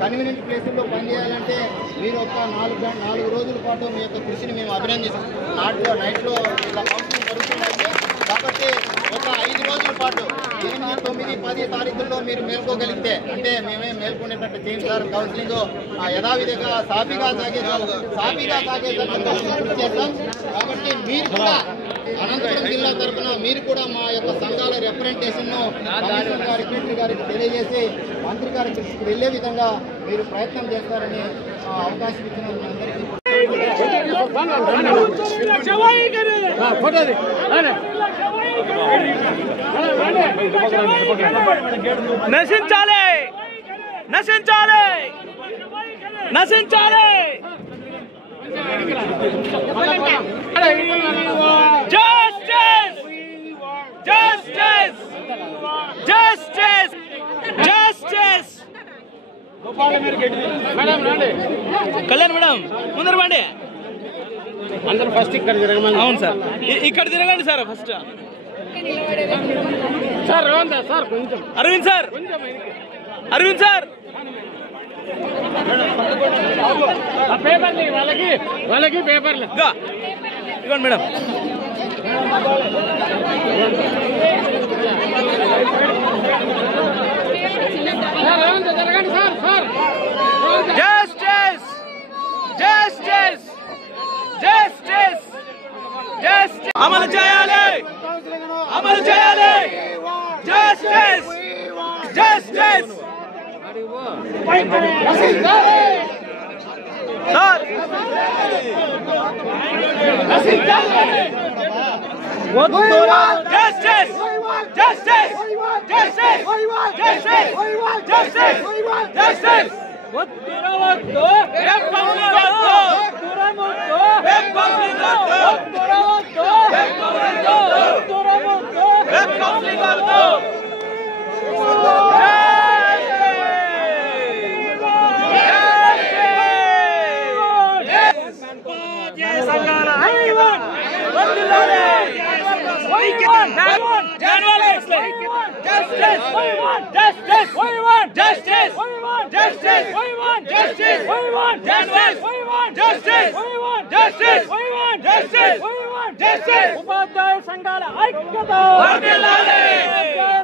Convenient ప్లేసుల్లో పనిచేయాలంటే మీరు ఒక 4 రోజుల పాటు మీ యొక్క కృషిని మేము అభినందిస్తాం. నైట్లో ఇలా కౌన్సిలింగ్ జరుగుతుందండి. కాబట్టి ఒక 5 రోజుల పాటు 8, 9, 10 తారీఖుల్లో మీరు మేల్కోగలిగితే అంటే మేమే మేల్కొనేటట్టు చేయండి సార్. కౌన్సిలింగ్ యథావిధిగా సాఫీగా సాగేటట్టు చేస్తాం. కాబట్టి మీరు కూడా అనంతపురం జిల్లా తరఫున మీరు కూడా మా యొక్క సంఘాల రిప్రజెంటేషన్ను కమిషనర్ గారి సెక్రటరీ గారికి తెలియజేసి మంత్రి గారి దృష్టికి వెళ్లే విధంగా మీరు ప్రయత్నం చేస్తారని అవకాశం ఇచ్చిన అందరికీ నశించాలి నశించాలి నశించాలి justice justice justice justice Kalyan madam ముందర రండి అందరూ ఫస్ట్ ఇక్కడ తిరగమని. అవును సార్ ఇక్కడ తిరగండి సార్ ఫస్ట్ సార్ రవంతా సార్ కొంచెం అరవింద్ సార్ అరవింద్ సార్ పేపర్లు వాళ్ళకి పేపర్లు ఇవ్వండి మేడం. జరగండి sir sir justice justice justice justice అమలు చేయాలి అమలు చేయాలి justice justice sir justice justice justice justice justice justice వద్దు వెబ్ కౌన్సిలింగ్ వద్దు వెబ్ కౌన్సిలింగ్ వద్దు వెబ్ కౌన్సిలింగ్ వద్దు ఉపాధ్యాయ సంఘాల ఐక్యత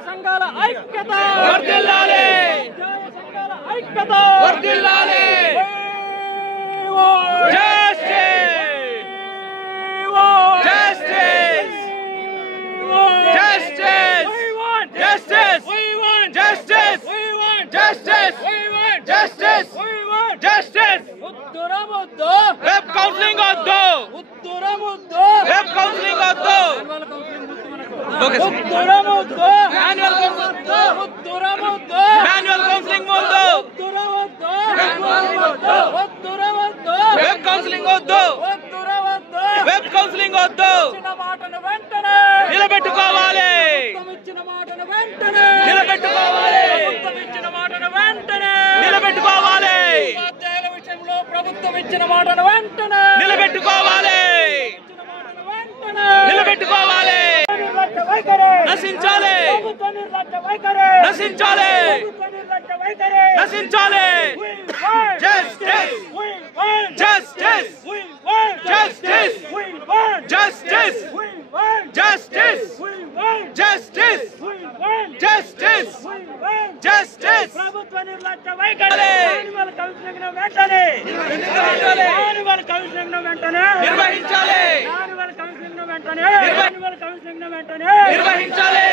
సంఘాల ఐక్యత సంఘాల ఐక్యత వెబ్ కౌన్సిలింగ్ వద్దు వెబ్ కౌన్సిలింగ్ వద్దు మాన్యువల్ కౌన్సిలింగ్ వద్దు వెబ్ కౌన్సిలింగ్ వద్దు వెబ్ కౌన్సిలింగ్ వద్దు నిలబెట్టుకోవాలి నిలబెట్టుకోవాలి నిలబెట్టుకోవాలి ప్రభుత్వం ఇచ్చిన మాటను వెంటనే నిలబెట్టుకోవాలి నిలబెట్టుకోవాలి నశించాలి నశించాలి నశించాలి justice justice justice justice justice justice justice justice ప్రభుత్వ నిర్లక్ష్య వైఖరి కౌన్సిలింగ్ వెంటనే కౌన్సిలింగ్ వెంటనే నిర్వహించాలి కౌన్సిలింగ్ వెంటనే కౌన్సిలింగ్ వెంటనే నిర్వహించాలి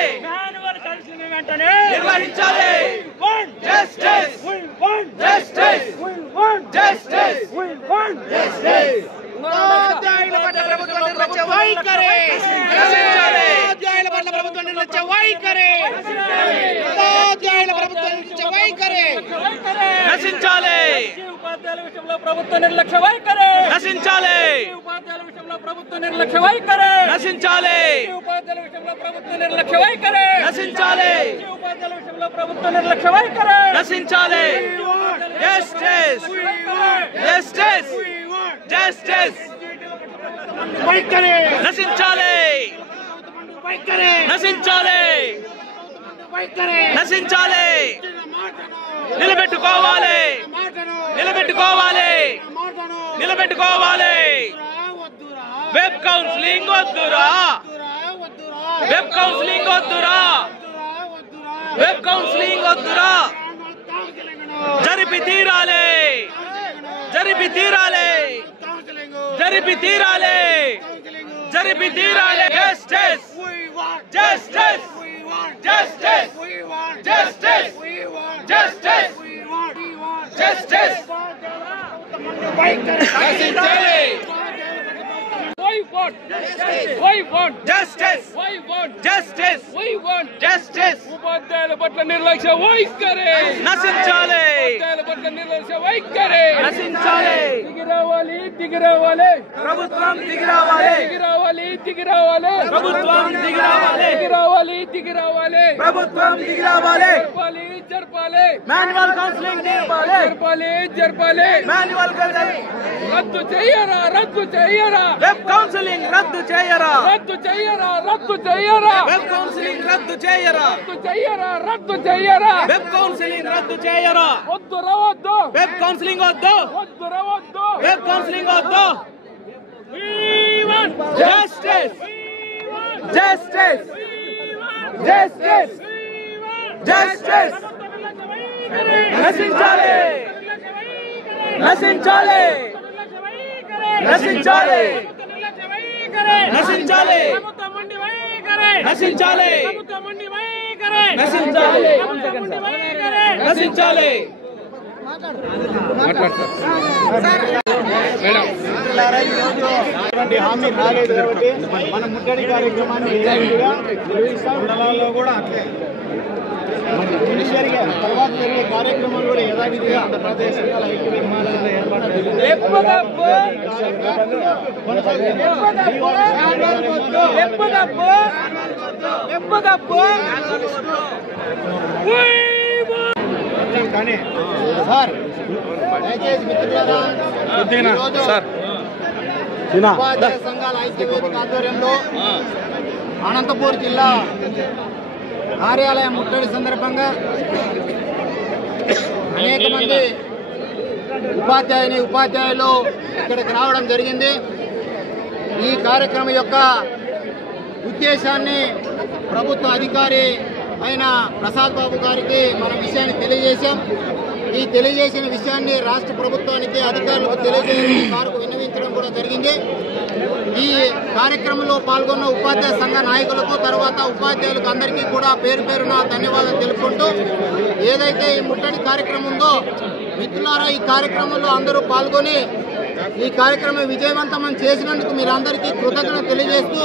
కౌన్సిలింగ్ వెంటనే నిర్వహించాలి జస్టిస్ జస్టిస్ జస్టిస్ జస్టిస్ ఉపాధ్యాయుల పట్ల ప్రభుత్వ నిర్లక్ష్య వైఖరి ఉపాధ్యాయుల పట్ల ప్రభుత్వ నిర్లక్ష్య వైఖరి ఉపాధ్యాయుల ప్రభుత్వ నిర్లక్ష్య వైఖరి నశించాలి ఉపాధ్యాయుల విషయంలో ప్రభుత్వ నిర్లక్ష్య వైఖరి నశించాలి ఉపాధ్యాయుల విషయంలో ప్రభుత్వ నిర్లక్ష్య వైఖరి నశించాలి ఉపాధ్యాయుల విషయంలో ప్రభుత్వ నిర్లక్ష్య వైఖరి నశించాలి ఉపాధ్యాయుల విషయంలో ప్రభుత్వ నిర్లక్ష్య వైఖరి నశించాలి జస్టిస్ జస్టిస్ జస్టిస్ వైఖరి నశించాలి వైఖరి నశించాలి వైఖరి నశించాలి నిలబెట్టుకోవాలి నిలబెట్టుకోవాలి వెబ్ కౌన్సిలింగ్ వద్దురా వెబ్ కౌన్సిలింగ్ వద్దురా వెబ్ కౌన్సిలింగ్ వద్దురా జరిపి తీరాలి జరిపి తీరాలి జరిపి తీరాలి జరిపి తీరాలి justice justice justice justice justice justice నశించాలి జస్టిస్ జస్టిస్ జస్టిస్ ఉపాధ్యాయుల పట్ల నిర్లక్ష్య వైఖరి నశించాలి ఉపాధ్యాయుల పట్ల నిర్లక్ష్య వైఖరి నశించాలి దిగిరావాలి ప్రభుత్వం దిగిరావాలి దిగిరావాలి ప్రభుత్వం దిగిరావాలి దిగిరావాలి ప్రభుత్వం దిగిరావాలి జరపాలి మాన్యువల్ కౌన్సిలింగ్ జరపాలి మాన్యువల్ కౌన్సిలింగ్ రద్దు చేయరా వెబ్ కౌన్సిలింగ్ రద్దు చేయరా వెబ్ కౌన్సిలింగ్ రద్దు చేయరా వెబ్ కౌన్సిలింగ్ రద్దు చేయరా వద్దు వెబ్ కౌన్సిలింగ్ వద్దు వెబ్ కౌన్సిలింగ్ వద్దు జస్టిస్ జస్టిస్ జస్టిస్ జస్టిస్ నశించాలి నశించాలి నశించాలి నశించాలి నశించాలి నశించాలి నశించాలి హామీ రాలేదు కాబట్టి మన ముట్టడి కార్యక్రమాన్ని మండలాల్లో కూడా అట్లే తర్వాత జరిగే కార్యక్రమాలు కూడా యథావిధిగా ఆంధ్రప్రదేశ్ సంఘాల ఐక్య నిర్మాణాలను ఏర్పాటు కానీ సార్ దయచేసి మిత్రులారా ఉపాధ్యాయ సంఘాల ఐక్య వేదిక ఆధ్వర్యంలో అనంతపూర్ జిల్లా కార్యాలయం ముట్టడి సందర్భంగా అనేక మంది ఉపాధ్యాయులు ఇక్కడికి రావడం జరిగింది. ఈ కార్యక్రమం యొక్క ఉద్దేశాన్ని ప్రభుత్వ అధికారి అయిన ప్రసాద్ బాబు గారికి మన విషయాన్ని తెలియజేశాం. ఈ తెలియజేసిన విషయాన్ని రాష్ట్ర ప్రభుత్వానికి అధికారులకు తెలియజేయడం వారికి విన్నవించడం కూడా జరిగింది. ఈ కార్యక్రమంలో పాల్గొన్న ఉపాధ్యాయ సంఘ నాయకులకు తర్వాత ఉపాధ్యాయులకు అందరికీ కూడా పేరు పేరున ధన్యవాదాలు తెలుపుకుంటూ ఏదైతే ఈ ముట్టడి కార్యక్రమం ఉందో మిత్రులారా ఈ కార్యక్రమంలో అందరూ పాల్గొని ఈ కార్యక్రమం విజయవంతం చేసినందుకు మీరందరికీ కృతజ్ఞత తెలియజేస్తూ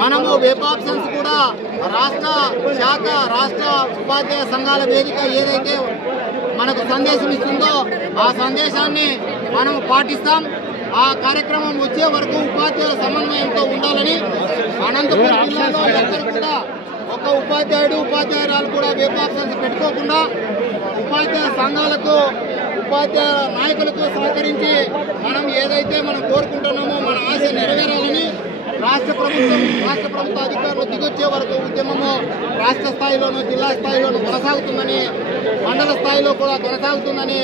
మనము వెబ్ ఆప్షన్స్ కూడా రాష్ట్ర శాఖ రాష్ట్ర ఉపాధ్యాయ సంఘాల వేదిక ఏదైతే మనకు సందేశం ఇస్తుందో ఆ సందేశాన్ని మనం పాటిస్తాం. ఆ కార్యక్రమం వచ్చే వరకు ఉపాధ్యాయుల సమన్వయంతో ఉండాలని అనంతపురం జిల్లాలో ఎక్కడ కూడా ఒక ఉపాధ్యాయుడు ఉపాధ్యాయురాలు కూడా వెబ్ ఆప్షన్స్ పెట్టుకోకుండా ఉపాధ్యాయ సంఘాలకు ఉపాధ్యాయ నాయకులకు సహకరించి మనం ఏదైతే మనం కోరుకుంటున్నామో మన ఆశ నెరవేరాలని రాష్ట్ర ప్రభుత్వ అధికారులు దిగొచ్చే వరకు ఉద్యమము రాష్ట్ర స్థాయిలోనూ జిల్లా స్థాయిలోనూ కొనసాగుతుందని మండల స్థాయిలో కూడా కొనసాగుతుందని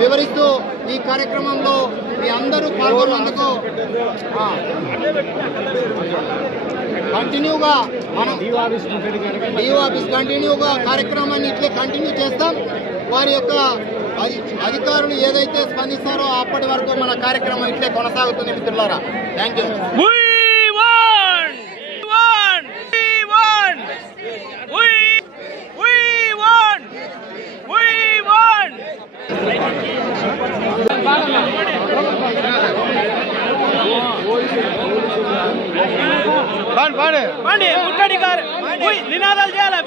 వివరిస్తూ ఈ కార్యక్రమంలో మీ అందరూ పాల్గొన్నందుకు కంటిన్యూగా మనం డిఓ ఆఫీస్ కంటిన్యూగా కార్యక్రమాన్ని ఇట్లే కంటిన్యూ చేస్తాం. వారి యొక్క అధికారులు ఏదైతే స్పందిస్తారో అప్పటి వరకు మన కార్యక్రమం ఇట్లే కొనసాగుతుంది మిత్రులారా. Thank you. నినాదాలు చేయాలి.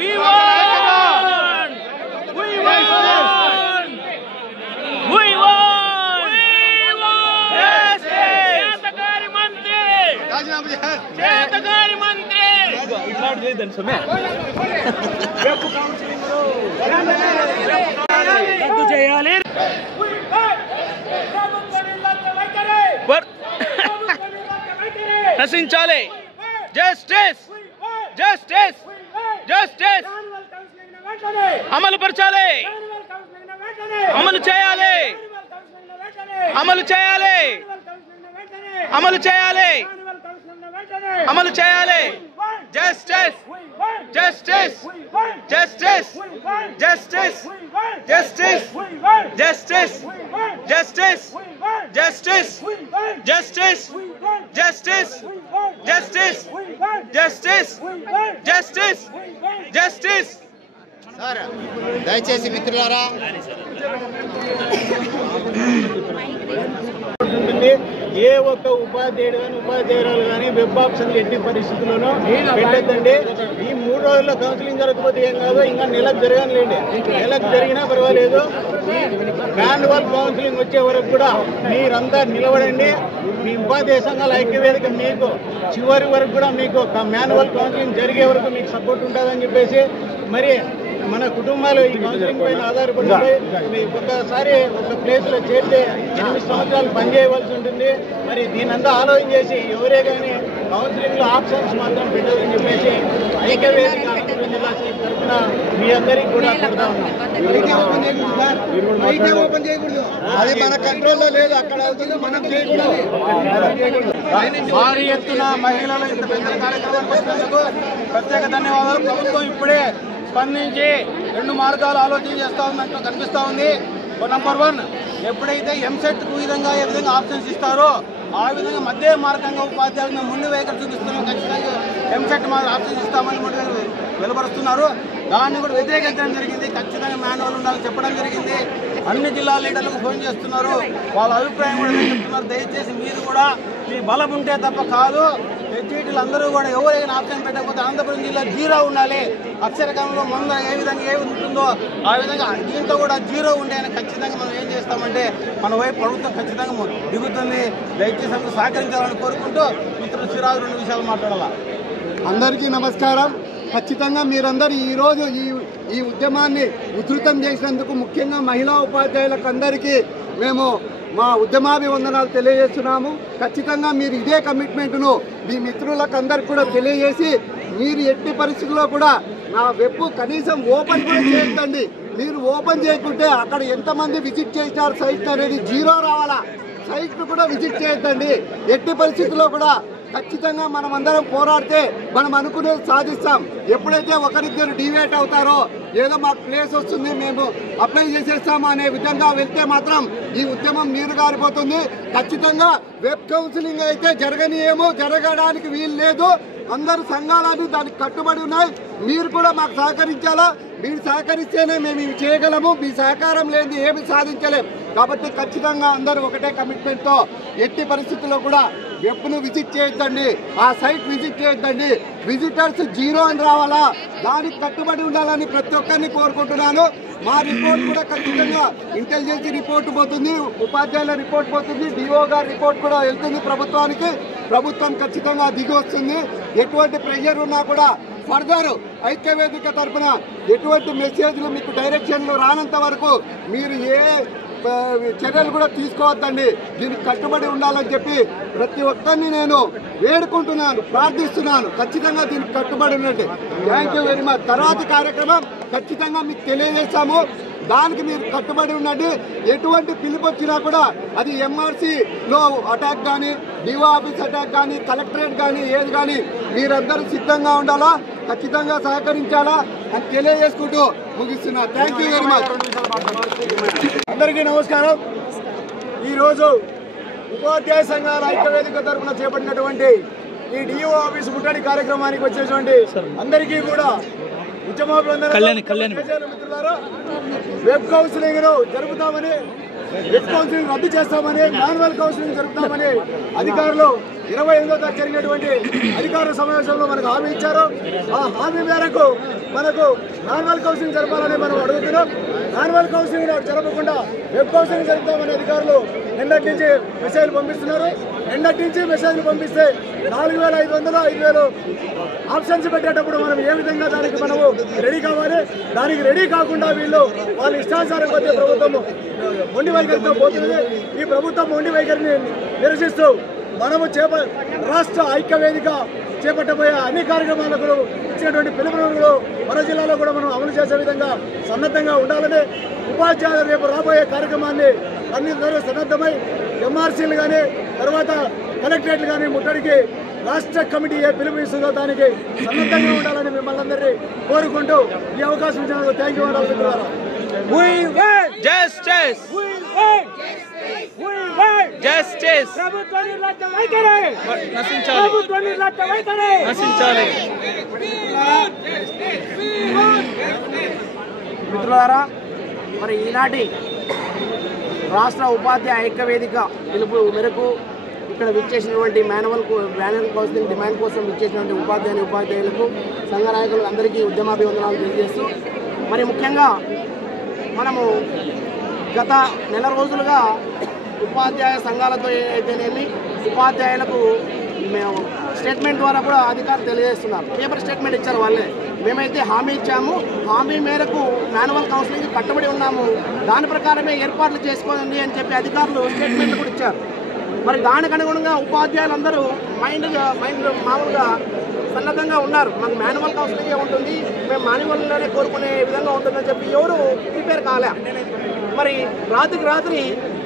చేయాలి. నశించాలి. జస్టిస్ జస్టిస్ జస్టిస్ అమలు పరచాలి. అమలు చేయాలి. అమలు చేయాలి అమలు చేయాలి అమలు చేయాలి justice justice justice justice justice justice justice justice justice justice justice justice justice justice sir దయచేసి మిత్రులారా ఏ ఒక్క ఉపాధ్యాయుడు కానీ ఉపాధ్యాయురాలు కానీ వెబ్ ఆప్షన్లు ఎట్టి పరిస్థితుల్లోనూ పెట్టద్దండి. ఈ 3 రోజుల్లో కౌన్సిలింగ్ జరగకపోతే ఏం కాదు, ఇంకా నెలకు జరగనులేండి. నెలకు జరిగినా పర్వాలేదు. ఈ మాన్యువల్ కౌన్సిలింగ్ వచ్చే వరకు కూడా మీరంతా నిలబడండి. మీ ఉపాధ్యాయ సంఘాల ఐక్యవేదిక మీకు చివరి వరకు కూడా మీకు మాన్యువల్ కౌన్సిలింగ్ జరిగే వరకు మీకు సపోర్ట్ ఉంటుందని చెప్పేసి, మరి మన కుటుంబాలు ఈ కౌన్సిలింగ్ పైన ఆధారపడి ఒక్కసారి ఒక ప్లేస్ లో చేరితే 8 సంవత్సరాలు పనిచేయవలసి ఉంటుంది. మరి దీనంతా ఆలోచన చేసి ఎవరే కానీ కౌన్సిలింగ్ లో ఆప్షన్స్ మాత్రం పెట్టదని చెప్పేసి ఐక్యవేదిక అనంతపురం జిల్లా తరఫున మీ అందరికీ కూడా కోరుతా ఉన్నాం. అది మన కంట్రోల్లో లేదు, అక్కడ అవుతుంది, మనం చేయకూడదు. భారీ ఎత్తున మహిళలు ఇంత పెద్ద కార్యక్రమానికి వచ్చినందుకు ప్రత్యేక ధన్యవాదాలు. ప్రభుత్వం ఇప్పుడే స్పందించి 2 మార్గాలు ఆలోచన చేస్తా ఉన్నట్టు కనిపిస్తా ఉంది. నంబర్ 1, ఎప్పుడైతే ఎంసెట్కు ఏ విధంగా ఆప్షన్స్ ఇస్తారో ఆ విధంగా మధ్య మార్గంగా ఉపాధ్యాయులను ముందు వైఖరి చూపిస్తున్నాం. ఖచ్చితంగా ఎంసెట్ ఆప్షన్స్ ఇస్తామని వెలువరుస్తున్నారు. దాన్ని కూడా వ్యతిరేకించడం జరిగింది. ఖచ్చితంగా మాన్యువల్ ఉండాలని చెప్పడం జరిగింది. అన్ని జిల్లా లీడర్లకు ఫోన్ చేస్తున్నారు, వాళ్ళ అభిప్రాయం కూడా చెప్తున్నారు. దయచేసి మీరు కూడా మీ బలం ఉంటే తప్ప కాదు. ఎడ్జిటీలు అందరూ కూడా ఎవరైనా ఆప్షన్ పెట్టకపోతే అనంతపురం జిల్లా 0 ఉండాలి. అక్షరకంలో ముందు ఏ విధంగా ఉంటుందో ఆ విధంగా దీంతో కూడా 0 ఉండేని ఖచ్చితంగా మనం ఏం చేస్తామంటే మన వైపు ప్రభుత్వం ఖచ్చితంగా దిగుతుంది. దయచేసి అందరూ సహకరించాలని కోరుకుంటూ మిత్రులు సిరాజు 2 విషయాలు మాట్లాడాల. అందరికీ నమస్కారం. ఖచ్చితంగా మీరందరూ ఈరోజు ఈ ఉద్యమాన్ని ఉధృతం చేసినందుకు ముఖ్యంగా మహిళా ఉపాధ్యాయులకు అందరికీ మేము మా ఉద్యమాభివందనాలు తెలియజేస్తున్నాము. ఖచ్చితంగా మీరు ఇదే కమిట్మెంట్ను మీ మిత్రులకు అందరికి కూడా తెలియజేసి మీరు ఎట్టి పరిస్థితుల్లో కూడా నా వెబ్ కనీసం ఓపెన్ కూడా చేయొద్దండి. మీరు ఓపెన్ చేయకుంటే అక్కడ ఎంతమంది విజిట్ చేసినారు సైట్ అనేది 0 రావాలా. సైట్ను కూడా విజిట్ చేయొద్దండి. ఎట్టి పరిస్థితుల్లో కూడా ఖచ్చితంగా మనం అందరం పోరాడితే మనం అనుకునేది సాధిస్తాం. ఎప్పుడైతే ఒకరిద్దరు డివేట్ అవుతారో ఏదో మాకు ప్లేస్ వస్తుంది మేము అప్లై చేసేస్తాము అనే విధంగా వెళ్తే మాత్రం ఈ ఉద్యమం నీరు గారిపోతుంది. ఖచ్చితంగా వెబ్ కౌన్సిలింగ్ అయితే జరగడానికి వీలు లేదు. అందరు సంఘాలని దానికి కట్టుబడి ఉన్నాయి. మీరు కూడా మాకు సహకరించాలా. మీరు సహకరిస్తేనే మేము ఇవి చేయగలము. మీ సహకారం లేని ఏమి సాధించలేం. కాబట్టి ఖచ్చితంగా అందరూ ఒకటే కమిట్మెంట్తో ఎట్టి పరిస్థితుల్లో కూడా వెబ్ను విజిట్ చేయొద్దండి. ఆ సైట్ విజిట్ చేయొద్దండి. విజిటర్స్ 0 అని రావాలా. దానికి కట్టుబడి ఉండాలని ప్రతి ఒక్కరిని కోరుకుంటున్నాను. మా రిపోర్ట్ కూడా ఖచ్చితంగా ఇంటెలిజెన్స్ రిపోర్ట్ పోతుంది, ఉపాధ్యాయుల రిపోర్ట్ పోతుంది, డిఓ గారి రిపోర్ట్ కూడా వెళ్తుంది ప్రభుత్వానికి. ప్రభుత్వం ఖచ్చితంగా దిగి వస్తుంది. ఎటువంటి ప్రెషర్ ఉన్నా కూడా ఫర్దర్ ఐక్యవేదిక తరఫున ఎటువంటి మెసేజ్లు మీకు డైరెక్షన్లు రానంత వరకు మీరు ఏ చర్యలు కూడా తీసుకోవద్దండి. దీనికి కట్టుబడి ఉండాలని చెప్పి ప్రతి ఒక్కరిని నేను వేడుకుంటున్నాను, ప్రార్థిస్తున్నాను. ఖచ్చితంగా దీనికి కట్టుబడి ఉండండి. Thank you very much. తర్వాతి కార్యక్రమం ఖచ్చితంగా మీకు తెలియజేస్తాము. దానికి మీరు కట్టుబడి ఉండండి. ఎటువంటి పిలుపు వచ్చినా కూడా అది ఎంఆర్సీలో అటాక్ కానీ, డిఓ ఆఫీస్ అటాక్ కానీ, కలెక్టరేట్ కానీ ఏది కానీ మీరందరూ సిద్ధంగా ఉండాలా, ఖచ్చితంగా సహకరించాలా అని తెలియజేసుకుంటూ ముగిస్తున్నా. Thank you very much. అందరికీ నమస్కారం. ఈరోజు ఉపాధ్యాయ సంఘాల ఐక్యవేదిక తరఫున చేపట్టినటువంటి ఈ డిఓ ఆఫీస్ ముట్టడి కార్యక్రమానికి వచ్చేటువంటి అందరికీ కూడా మిత్రులారా, వెబ్ కౌన్సిలింగ్ జరుపుతామని, వెబ్ కౌన్సిలింగ్ రద్దు చేస్తామని, మాన్యువల్ కౌన్సిలింగ్ జరుపుతామని అధికారులు 28వ తారీఖు జరిగినటువంటి అధికారుల సమావేశంలో మనకు హామీ ఇచ్చారు. ఆ హామీ మేరకు మనకు మాన్యువల్ కౌన్సిలింగ్ జరపాలని మనం అడుగుతున్నాం. మాన్యువల్ కౌన్సిలింగ్ జరపకుండా వెబ్ కౌన్సిలింగ్ జరుపుతామని అధికారులు నిన్నటి నుంచి మెసేజ్లు పంపిస్తున్నారు. నిన్నటి నుంచి మెసేజ్లు పంపిస్తే 4,500, 5,000 ఆప్షన్స్ పెట్టేటప్పుడు మనం ఏ విధంగా దానికి మనము రెడీ కావాలి. దానికి రెడీ కాకుండా వాళ్ళ ఇష్టానుసారం వచ్చే ప్రభుత్వం మొండి వైఖరితో పోతుంది. ఈ ప్రభుత్వం మొండి వైఖరిని నిరసిస్తూ మనము రాష్ట్ర ఐక్యవేదిక చేపట్టబోయే అన్ని కార్యక్రమాలకు ఇచ్చినటువంటి పిలుపులను మన జిల్లాలో కూడా మనం అమలు చేసే విధంగా సన్నద్ధంగా ఉండాలని ఉపాధ్యాయులు రేపు రాబోయే కార్యక్రమాన్ని అన్ని సన్నద్ధమై ఎంఆర్సీలు కానీ తర్వాత కలెక్టరేట్లు కానీ ముట్టడికి రాష్ట్ర కమిటీ ఏ పిలుపునిస్తుందో దానికి సన్నద్ధంగా ఉండాలని మిమ్మల్ని అందరినీ కోరుకుంటూ ఈ అవకాశం ఇచ్చినందుకు థ్యాంక్ యూ మిత్రులారా, మరి ఈనాటి రాష్ట్ర ఉపాధ్యాయ ఐక్య వేదిక పిలుపు మేరకు ఇక్కడ విచ్చేసినటువంటి మాన్యువల్ కౌన్సిలింగ్ డిమాండ్ కోసం విచ్చేసినటువంటి ఉపాధ్యాయులకు సంఘ నాయకులు అందరికీ ఉద్యమాభివందనాలు తెలియజేస్తూ, మరి ముఖ్యంగా మనము గత నెల రోజులుగా ఉపాధ్యాయ సంఘాలతో అయితేనేమి ఉపాధ్యాయులకు మేము స్టేట్మెంట్ ద్వారా కూడా అధికారులు తెలియజేస్తున్నారు. పేపర్ స్టేట్మెంట్ ఇచ్చారు వాళ్ళే. మేమైతే హామీ ఇచ్చాము, హామీ మేరకు మాన్యువల్ కౌన్సిలింగ్ కట్టుబడి ఉన్నాము, దాని ప్రకారమే ఏర్పాట్లు చేసుకోండి అని చెప్పి అధికారులు స్టేట్మెంట్ కూడా ఇచ్చారు. మరి దానికి అనుగుణంగా ఉపాధ్యాయులందరూ మైండ్ మామూలుగా సన్నద్ధంగా ఉన్నారు. మాకు మాన్యువల్ కౌన్సిలింగే ఉంటుంది, మేము మాన్యువల్లోనే కోరుకునే విధంగా ఉంటుందని చెప్పి ఎవరు ప్రిపేర్ కాలే. మరి రాత్రి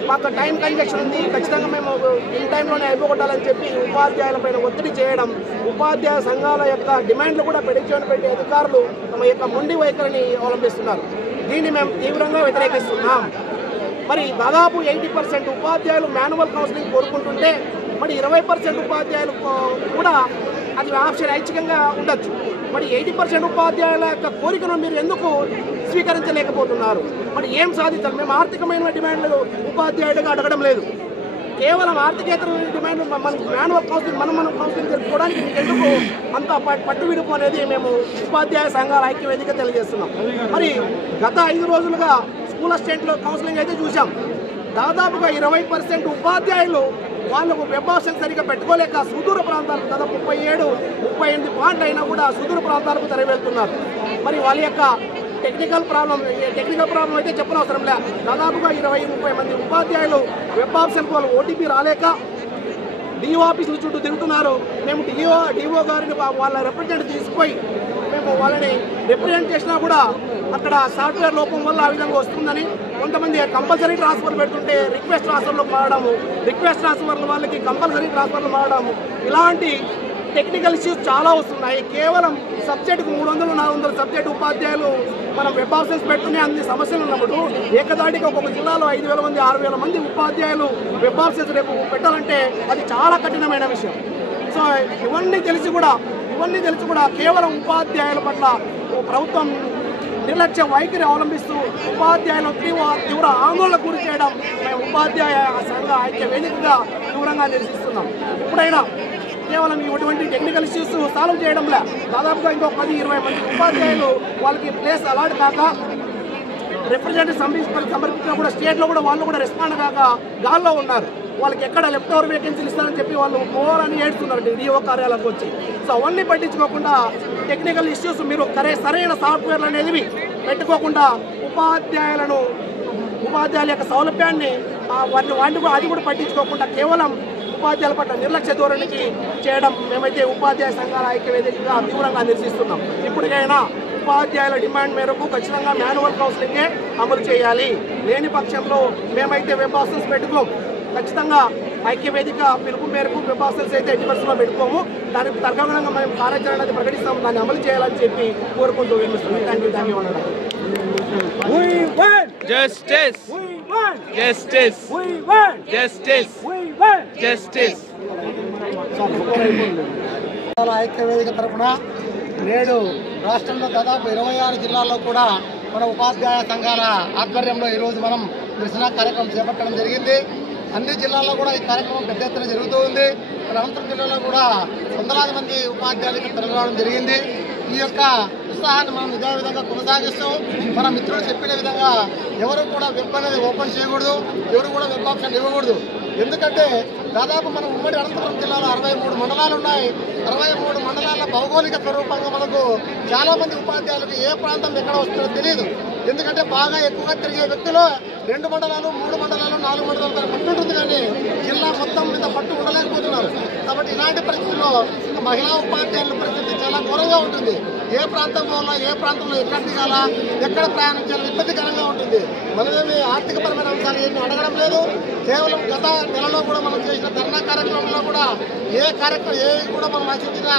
మాకు టైం కన్జెక్షన్ ఉంది, ఖచ్చితంగా మేము ఇన్ టైంలోనే అయిపోగొట్టాలని చెప్పి ఉపాధ్యాయులపైన ఒత్తిడి చేయడం, ఉపాధ్యాయ సంఘాల యొక్క డిమాండ్లు కూడా పెట్టి అధికారులు తమ యొక్క మొండి వైఖరిని అవలంబిస్తున్నారు. దీన్ని మేము తీవ్రంగా వ్యతిరేకిస్తున్నాం. మరి దాదాపు 80% ఉపాధ్యాయులు మాన్యువల్ కౌన్సిలింగ్ కోరుకుంటుంటే మరి 20% ఉపాధ్యాయులు కూడా అది ఆప్షన్ ఐచ్ఛికంగా ఉండొచ్చు. మరి 80% ఉపాధ్యాయుల యొక్క కోరికను మీరు ఎందుకు స్వీకరించలేకపోతున్నారు? మరి ఏం సాధించాలి? మేము ఆర్థికమైన డిమాండ్లు ఉపాధ్యాయుడిగా అడగడం లేదు, కేవలం ఆర్థికేతర డిమాండ్ మాన్యువల్ కౌన్సిలింగ్ మనం కౌన్సిలింగ్ జరుపుకోవడానికి ఎందుకు అంత పట్టు విడుపు అనేది మేము ఉపాధ్యాయ సంఘాల ఐక్య వేదిక తెలియజేస్తున్నాం. మరి గత 5 రోజులుగా స్కూల్ అసిస్టెంట్లో కౌన్సిలింగ్ అయితే చూసాం. దాదాపుగా 20% ఉపాధ్యాయులు వాళ్ళకు వెబ్ ఆప్షన్ సరిగ్గా పెట్టుకోలేక సుదూర ప్రాంతాలకు దాదాపు 37-38 పాయింట్లు అయినా కూడా సుదూర ప్రాంతాలకు తరలివెళ్తున్నారు. మరి వాళ్ళ యొక్క టెక్నికల్ ప్రాబ్లం అయితే చెప్పనవసరం లే. దాదాపుగా 20-30 మంది ఉపాధ్యాయులు వెబ్ ఆప్షన్కి వాళ్ళు ఓటీపీ రాలేక డిఓ ఆఫీసుల చుట్టూ తిరుగుతున్నారు. మేము డిఓ గారిని వాళ్ళ రిప్రజెంట్ తీసుకుపోయి మేము వాళ్ళని రిప్రజెంట్ చేసినా కూడా అక్కడ సాఫ్ట్వేర్ లోపం వల్ల ఆ విధంగా వస్తుందని కొంతమంది కంపల్సరీ ట్రాన్స్ఫర్ పెడుతుంటే రిక్వెస్ట్ ట్రాన్స్ఫర్లు మారడము, రిక్వెస్ట్ ట్రాన్స్ఫర్ల వాళ్ళకి కంపల్సరీ ట్రాన్స్ఫర్లు మారడము, ఇలాంటి టెక్నికల్ ఇష్యూస్ చాలా వస్తున్నాయి. కేవలం సబ్జెక్టుకు 300-400 సబ్జెక్టు ఉపాధ్యాయులు మనం వెబ్ ఆప్షన్స్ పెట్టుకునే అన్ని సమస్యలు ఉన్నప్పుడు ఏకదాటిగా ఒక్కొక్క జిల్లాలో 5,000 మంది 6,000 మంది ఉపాధ్యాయులు వెబ్ ఆప్షన్స్ రేపు పెట్టాలంటే అది చాలా కఠినమైన విషయం. సో ఇవన్నీ తెలిసి కూడా కేవలం ఉపాధ్యాయుల పట్ల ప్రభుత్వం నిర్లక్ష్య వైఖరి అవలంబిస్తూ ఉపాధ్యాయులు తీవ్ర ఆందోళనకు గురి చేయడం మేము ఉపాధ్యాయ సంఘ ఐక్య వేదికగా తీవ్రంగా నిరసిస్తున్నాం. ఇప్పుడైనా కేవలం ఇటువంటి టెక్నికల్ ఇష్యూస్ సాల్వ్ చేయడంలో దాదాపుగా ఇంకో 10-20 మంది ఉపాధ్యాయులు వాళ్ళకి ప్లేస్ అలాట్ కాక రిప్రజెంటేటివ్ సమర్పించినా కూడా స్టేట్లో కూడా వాళ్ళు కూడా రెస్పాండ్ కాక గాల్లో ఉన్నారు. వాళ్ళకి ఎక్కడ లెఫ్ట్ ఓవర్ వేకెన్సీలు ఇస్తారని చెప్పి వాళ్ళు పోవాలని ఏడుస్తున్నారు డిఓ కార్యాలయాలకు వచ్చి. సో అవన్నీ పట్టించుకోకుండా టెక్నికల్ ఇష్యూస్ మీరు సరైన సాఫ్ట్వేర్లు అనేవి పెట్టుకోకుండా ఉపాధ్యాయుల యొక్క సౌలభ్యాన్ని వాటిని అది కూడా పట్టించుకోకుండా కేవలం ఉపాధ్యాయుల పట్ల నిర్లక్ష్య ధోరణికి చేయడం మేమైతే ఉపాధ్యాయ సంఘాల ఐక్య వేదికగా తీవ్రంగా నిరసిస్తున్నాం. ఇప్పటికైనా ఉపాధ్యాయుల డిమాండ్ మేరకు ఖచ్చితంగా మాన్యువల్ కౌన్సిలింగే అమలు చేయాలి. లేని పక్షంలో మేమైతే వెబ్ ఆప్షన్స్ పెట్టుకోము. ఖచ్చితంగా ఐక్య వేదిక పిలుపు మేరకు వెబ్ ఆప్షన్స్ అయితే 80% పెట్టుకోము. దానికి తగ్గనుగుణంగా మేము కార్యాచరణ అనేది ప్రకటిస్తాము, దాన్ని అమలు చేయాలని చెప్పి కోరుకుంటూ వినిపిస్తున్నాం. Thank you. Justice. Justice. Justice. Justice. ఐక్య వేదిక తరఫున నేడు రాష్ట్రంలో దాదాపు 26 జిల్లాల్లో కూడా మన ఉపాధ్యాయ సంఘాల ఆధ్వర్యంలో ఈరోజు మనం నిరసన కార్యక్రమం చేపట్టడం జరిగింది. అన్ని జిల్లాల్లో కూడా ఈ కార్యక్రమం పెద్ద ఎత్తున జరుగుతూ ఉంది. అనంతపురం జిల్లాలో కూడా వందలాది మంది ఉపాధ్యాయులకు తరలిరావడం జరిగింది. ఈ యొక్క ఉత్సాహాన్ని మనం ఇదే విధంగా కొనసాగిస్తూ మన మిత్రులు చెప్పిన విధంగా ఎవరు కూడా వెబ్ అనేది ఓపెన్ చేయకూడదు, ఎవరు కూడా వెబ్ ఆప్షన్ ఇవ్వకూడదు. ఎందుకంటే దాదాపు మనం ఉమ్మడి అనంతపురం జిల్లాలో 63 మండలాలు ఉన్నాయి. 63 మండలాల భౌగోళిక స్వరూపంగా మనకు చాలా మంది ఉపాధ్యాయులకు ఏ ప్రాంతం ఎక్కడ వస్తుందో తెలియదు. ఎందుకంటే బాగా ఎక్కువగా తిరిగే వ్యక్తులు 2 మండలాలు 3 మండలాలు 4 మండలాల వరకు పట్టు ఉంటుంది, కానీ జిల్లా మొత్తం మీద పట్టు ఉండలేకపోతున్నారు. కాబట్టి ఇలాంటి పరిస్థితుల్లో మహిళా ఉపాధ్యాయుల పరిస్థితి చాలా ఘోరంగా ఉంటుంది. ఏ ప్రాంతంలో ఎక్కడ దిగాలా, ఎక్కడ ప్రయాణించాలి ఇబ్బందికరంగా ఉంటుంది. మనమేమి ఆర్థికపరమైన అంశాలు ఏమి అడగడం లేదు. కేవలం గత నెలలో కూడా మనం చేసిన ధర్నా కార్యక్రమంలో కూడా ఏ కూడా మనం ఆశించినా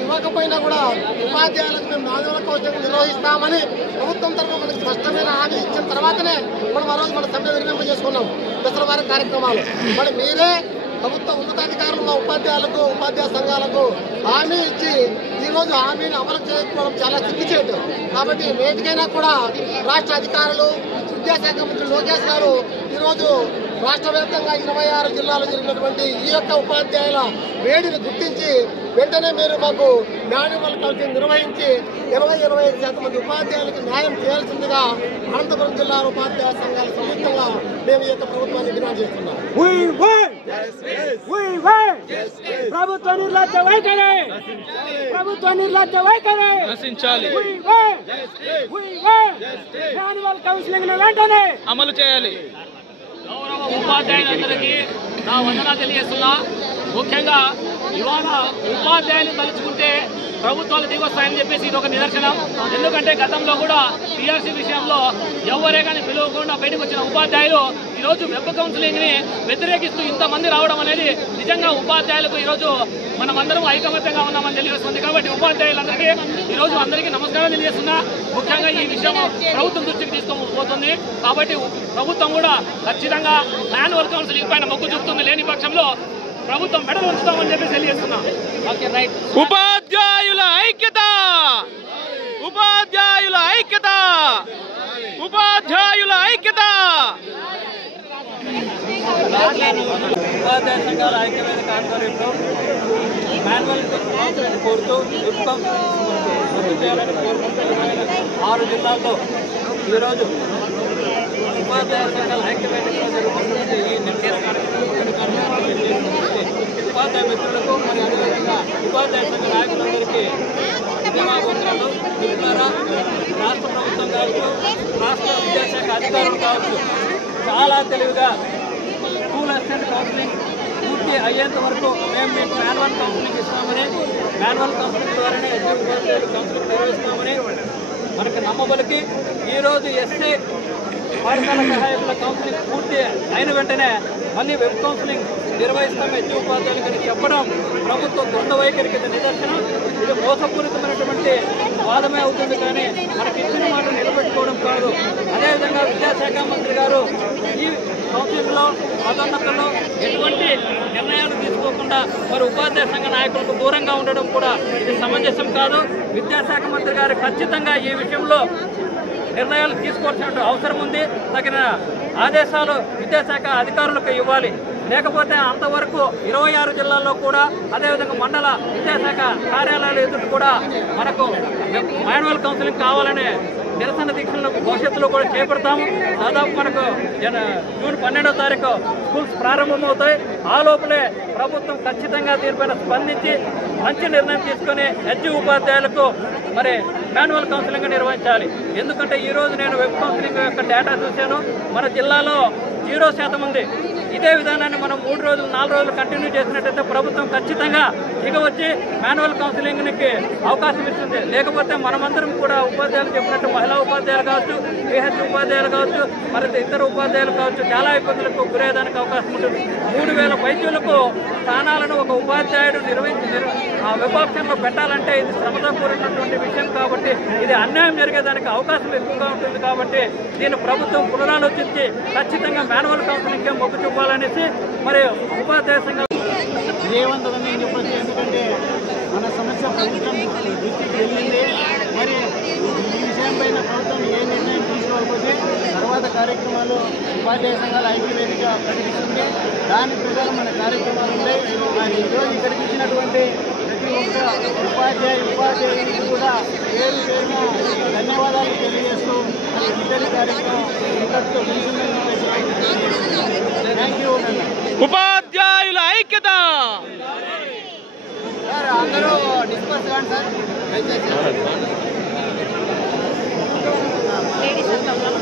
ఇవ్వకపోయినా కూడా ఉపాధ్యాయులకు మేము నాణ్యత కోసం నిర్వహిస్తామని ప్రభుత్వం తరఫున మనకి స్పష్టమైన హామీ ఇచ్చిన తర్వాతనే మనం ఆ రోజు మన సభ్య వినియోగం చేసుకున్నాం దసరా వారి కార్యక్రమాలు. మరి మీరే ప్రభుత్వ ఉన్నతాధికారులు మా ఉపాధ్యాయులకు ఉపాధ్యాయ సంఘాలకు హామీ ఇచ్చి ఈరోజు హామీని అమలు చేయకపోవడం చాలా సిగ్గుచేటు. కాబట్టి నేటికైనా కూడా రాష్ట్ర అధికారులు విద్యాశాఖ మంత్రి లోకేష్ గారు ఈరోజు రాష్ట్ర వ్యాప్తంగా 26 జిల్లాలో జరిగినటువంటి ఈ యొక్క ఉపాధ్యాయుల వేడిని గుర్తించి వెంటనే మీరు మాకు మాన్యువల్ కౌన్సిలింగ్ నిర్వహించి 25% మంది ఉపాధ్యాయులకు న్యాయం చేయాల్సిందిగా అనంతపురం జిల్లా ఉపాధ్యాయ సంఘాల సంయుక్తంగా మేము ఈ యొక్క ప్రభుత్వాన్ని డిమాండ్ చేస్తున్నాం. ప్రభుత్వ నిర్లక్ష్య వైఖరి, ప్రభుత్వ నిర్లక్ష్య వైఖరి నశించాలి, మాన్యువల్ కౌన్సిలింగ్ వెంటనే అమలు చేయాలి. గౌరవ ఉపాధ్యాయులందరికీ నా వందనాలు తెలియజేస్తున్నా. ముఖ్యంగా ఇవాళ ఉపాధ్యాయులు తలుచుకుంటే ప్రభుత్వాలు దిగొస్తాయని చెప్పేసి ఇది ఒక నిదర్శనం. ఎందుకంటే గతంలో కూడా టీఆర్సీ విషయంలో ఎవరే కానీ పిలువకుండా బయటకు వచ్చిన ఉపాధ్యాయులు ఈరోజు వెబ్ కౌన్సిలింగ్ని వ్యతిరేకిస్తూ ఇంతమంది రావడం అనేది నిజంగా ఉపాధ్యాయులకు ఈరోజు మనమందరం ఐకమత్యంగా ఉన్నామని తెలియజేస్తుంది. కాబట్టి ఉపాధ్యాయులందరికీ ఈరోజు అందరికీ నమస్కారం తెలియజేస్తున్నా. ముఖ్యంగా ఈ విషయం ప్రభుత్వం దృష్టికి తీసుకుపోతుంది. కాబట్టి ప్రభుత్వం కూడా ఖచ్చితంగా మాన్యువల్ కౌన్సిలింగ్ పైన మొగ్గు చూపుతుంది. లేని పక్షంలో ప్రభుత్వం మెడలు ఉంచుతామని చెప్పి తెలియజేస్తున్నాం. Okay, right. ఉపాధ్యాయుల ఐక్యత, ఉపాధ్యాయుల ఐక్యత, ఉపాధ్యాయుల ఐక్యత. ఉపాధ్యాయ సంఘాల ఐక్యవేదిక ఆధ్వర్యంలో మాన్యువల్ కౌన్సిలింగ్ కోరుతూ రద్దు చేయాలని కోరుకుంటూ 6 జిల్లాల్లో ఈరోజు ఉపాధ్యాయ సంఘాల ఐక్యవేదికలో జరుగుతున్నటువంటి ఈ నిరసన కార్యక్రమం ఉపాధ్యాయ మిత్రులకు మరియు అదేవిధంగా ఉపాధ్యాయ సంఘ నాయకులందరికీ ఉద్యమాబంధాలు మిత్రులారా, రాష్ట్ర ప్రభుత్వం కావచ్చు, రాష్ట్ర విద్యాశాఖ అధికారులు కావచ్చు, చాలా తెలివిగా స్కూల్ అసిస్టెంట్ కౌన్సిలింగ్ పూర్తి అయ్యేంత వరకు మేము మీకు మాన్యువల్ కౌన్సిలింగ్ ఇస్తామని, మాన్యువల్ కౌన్సిలింగ్ ద్వారానే ఉపాధ్యాయులు కౌన్సిలింగ్ నిర్వహిస్తామని మనకు నమ్మబలికి ఈరోజు ఎస్సీ పాఠశాల సహాయకుల కౌన్సిలింగ్ పూర్తి అయిన వెంటనే మళ్ళీ వెబ్ కౌన్సిలింగ్ నిర్వహిస్తాం ఎస్సీ ఉపాధ్యాయులకని చెప్పడం ప్రభుత్వం దొండ వైఖరికి నిదర్శనం. ఇది మోసపూరితమైనటువంటి వాదమే అవుతుంది, కానీ మనకి ఇచ్చిన మాట నిలబెట్టుకోవడం కాదు. అదేవిధంగా విద్యాశాఖ మంత్రి గారు ఈ కౌన్సిలింగ్లో పదోన్నతుల్లో ఎటువంటి నిర్ణయాలు తీసుకోకుండా మరి ఉపాధ్యాయ సంఘ నాయకులకు దూరంగా ఉండడం కూడా ఇది సమంజసం కాదు. విద్యాశాఖ మంత్రి గారు ఖచ్చితంగా ఈ విషయంలో నిర్ణయాలు తీసుకోవాల్సిన అవసరం ఉంది. తగిన ఆదేశాలు విద్యాశాఖ అధికారులకు ఇవ్వాలి. లేకపోతే అంతవరకు 26 జిల్లాల్లో కూడా అదేవిధంగా మండల విద్యాశాఖ కార్యాలయాల ఎదుట కూడా మనకు మాన్యువల్ కౌన్సిలింగ్ కావాలనే నిరసన దీక్షలను భవిష్యత్తులో కూడా చేపడతాము. దాదాపు మనకు జూన్ 12వ తారీఖు స్కూల్స్ ప్రారంభమవుతాయి. ఆ లోపలే ప్రభుత్వం ఖచ్చితంగా దీనిపైన స్పందించి మంచి నిర్ణయం తీసుకుని ఎస్సీ ఉపాధ్యాయులకు మరి మాన్యువల్ కౌన్సిలింగ్ నిర్వహించాలి. ఎందుకంటే ఈరోజు నేను వెబ్ కౌన్సిలింగ్ యొక్క డేటా చూశాను. మన జిల్లాలో 0% ఉంది. ఇదే విధానాన్ని మనం 3 రోజులు 4 రోజులు కంటిన్యూ చేసినట్టయితే ప్రభుత్వం ఖచ్చితంగా ఇక వచ్చి మాన్యువల్ కౌన్సిలింగ్కి అవకాశం ఇస్తుంది. లేకపోతే మనమందరం కూడా ఉపాధ్యాయులు చెప్పినట్టు మహిళా ఉపాధ్యాయులు కావచ్చు, పిహెచ్ ఉపాధ్యాయులు కావచ్చు, మరి ఇతర ఉపాధ్యాయులు కావచ్చు, చాలా ఇబ్బందులకు గురయ్యేదానికి అవకాశం ఉంటుంది. 3000 వైద్యులకు స్థానాలను ఒక ఉపాధ్యాయుడు వెబ్ ఆప్షన్లో పెట్టాలంటే ఇది శ్రమతో కూడినటువంటి విషయం. కాబట్టి ఇది అన్యాయం జరిగేదానికి అవకాశం ఎక్కువగా ఉంటుంది. కాబట్టి దీన్ని ప్రభుత్వం పునరాలోచించి ఖచ్చితంగా మాన్యువల్ కౌన్సిలింగ్కే మొగ్గు చూపాలనేసి మరి ఉపాధ్యాయ సంఘం విజయవంతమని చెప్పచ్చు. ఎందుకంటే మన సమస్య ప్రభుత్వం దృష్టికి వెళ్ళింది. మరి ఈ విషయం పైన ప్రభుత్వం ఏ నిర్ణయం తీసుకోకపోతే తర్వాత కార్యక్రమాలు ఉపాధ్యాయ సంఘాల ఐక్యవేదిక ప్రకటిస్తుంది. దాని ప్రకారం మన కార్యక్రమాలు ఉంటాయి. మరి ఈరోజు ఇక్కడికి ఇచ్చినటువంటి ప్రతి ఒక్క ఉపాధ్యాయునికి కూడా పేరు పేరున ధన్యవాదాలు తెలియజేస్తూ ఇద్దరి కార్యక్రమం ఇంతటితో ముగిసిందని చెప్పేసి థ్యాంక్ యూ. ఉపాధ్యాయుల ఐక్యత. సార్ అందరూ డిస్కస్ కాండి సార్. లేడీస్ అంతా ఉన్నాము.